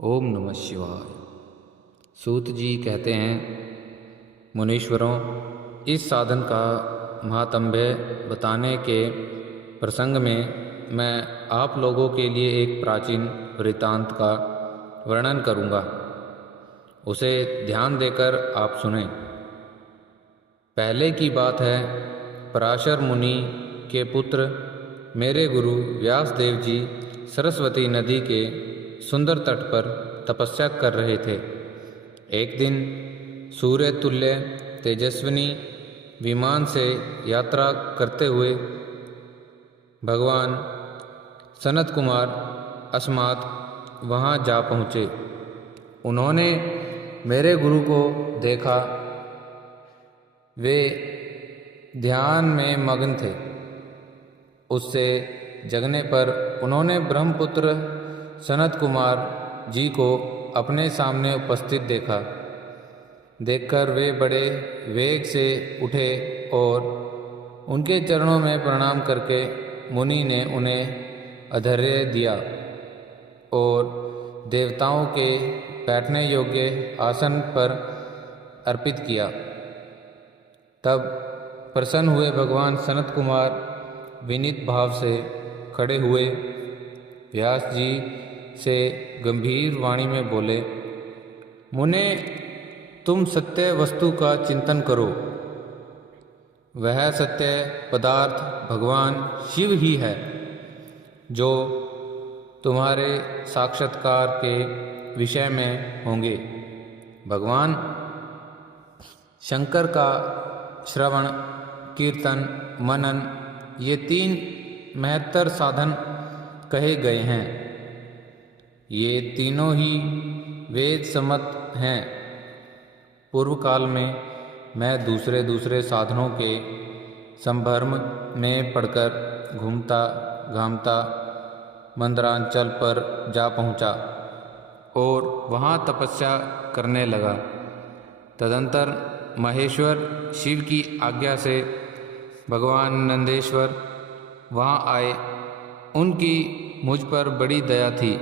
ओम नमः शिवाय। सूत जी कहते हैं, मुनीश्वरों, इस साधन का महात्म्य बताने के प्रसंग में मैं आप लोगों के लिए एक प्राचीन वृत्तांत का वर्णन करूंगा। उसे ध्यान देकर आप सुनें। पहले की बात है, पराशर मुनि के पुत्र मेरे गुरु व्यासदेव जी सरस्वती नदी के सुंदर तट पर तपस्या कर रहे थे। एक दिन सूर्य तुल्य तेजस्विनी विमान से यात्रा करते हुए भगवान सनत कुमार अस्मात् वहाँ जा पहुँचे। उन्होंने मेरे गुरु को देखा। वे ध्यान में मग्न थे। उससे जगने पर उन्होंने ब्रह्मपुत्र सनत कुमार जी को अपने सामने उपस्थित देखा। देखकर वे बड़े वेग से उठे और उनके चरणों में प्रणाम करके मुनि ने उन्हें अधर्य दिया और देवताओं के बैठने योग्य आसन पर अर्पित किया। तब प्रसन्न हुए भगवान सनत कुमार विनीत भाव से खड़े हुए व्यास जी से गंभीर वाणी में बोले, मुने, तुम सत्य वस्तु का चिंतन करो। वह सत्य पदार्थ भगवान शिव ही है, जो तुम्हारे साक्षात्कार के विषय में होंगे। भगवान शंकर का श्रवण, कीर्तन, मनन ये तीन महत्तर साधन कहे गए हैं। ये तीनों ही वेद सम्मत हैं। पूर्व काल में मैं दूसरे दूसरे साधनों के संभ्रम में पड़कर घूमता घामता मंदरांचल पर जा पहुंचा और वहां तपस्या करने लगा। तदंतर महेश्वर शिव की आज्ञा से भगवान नंदेश्वर वहाँ आए। उनकी मुझ पर बड़ी दया थी।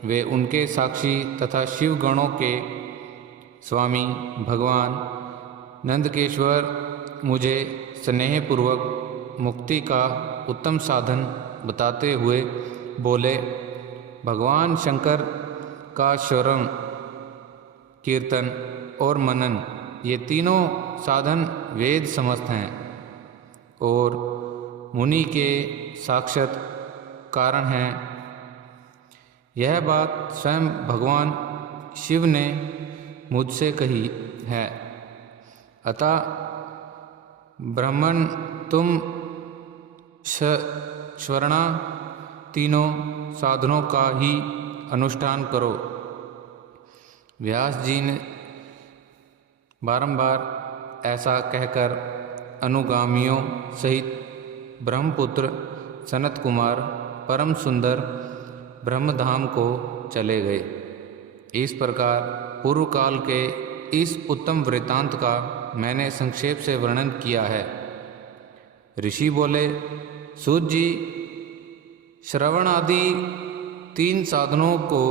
वे उनके साक्षी तथा शिव गणों के स्वामी भगवान नंदकेश्वर मुझे स्नेहपूर्वक मुक्ति का उत्तम साधन बताते हुए बोले, भगवान शंकर का श्रवण, कीर्तन और मनन ये तीनों साधन वेद समस्त हैं और मुनि के साक्षात कारण हैं। यह बात स्वयं भगवान शिव ने मुझसे कही है। अतः ब्राह्मण, तुम श्रवणा तीनों साधनों का ही अनुष्ठान करो। व्यास जी ने बारंबार ऐसा कहकर अनुगामियों सहित ब्रह्मपुत्र सनत कुमार परम सुंदर ब्रह्मधाम को चले गए। इस प्रकार पूर्व काल के इस उत्तम वृत्तांत का मैंने संक्षेप से वर्णन किया है। ऋषि बोले, सूत जी, श्रवण आदि तीन साधनों को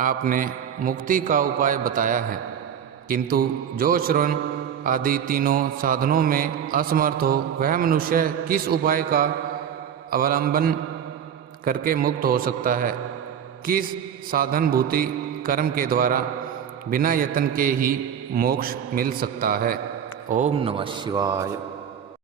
आपने मुक्ति का उपाय बताया है, किंतु जो श्रवण आदि तीनों साधनों में असमर्थ हो, वह मनुष्य किस उपाय का अवलंबन करके मुक्त हो सकता है? किस साधन भूति कर्म के द्वारा बिना यत्न के ही मोक्ष मिल सकता है? ओम नमः शिवाय।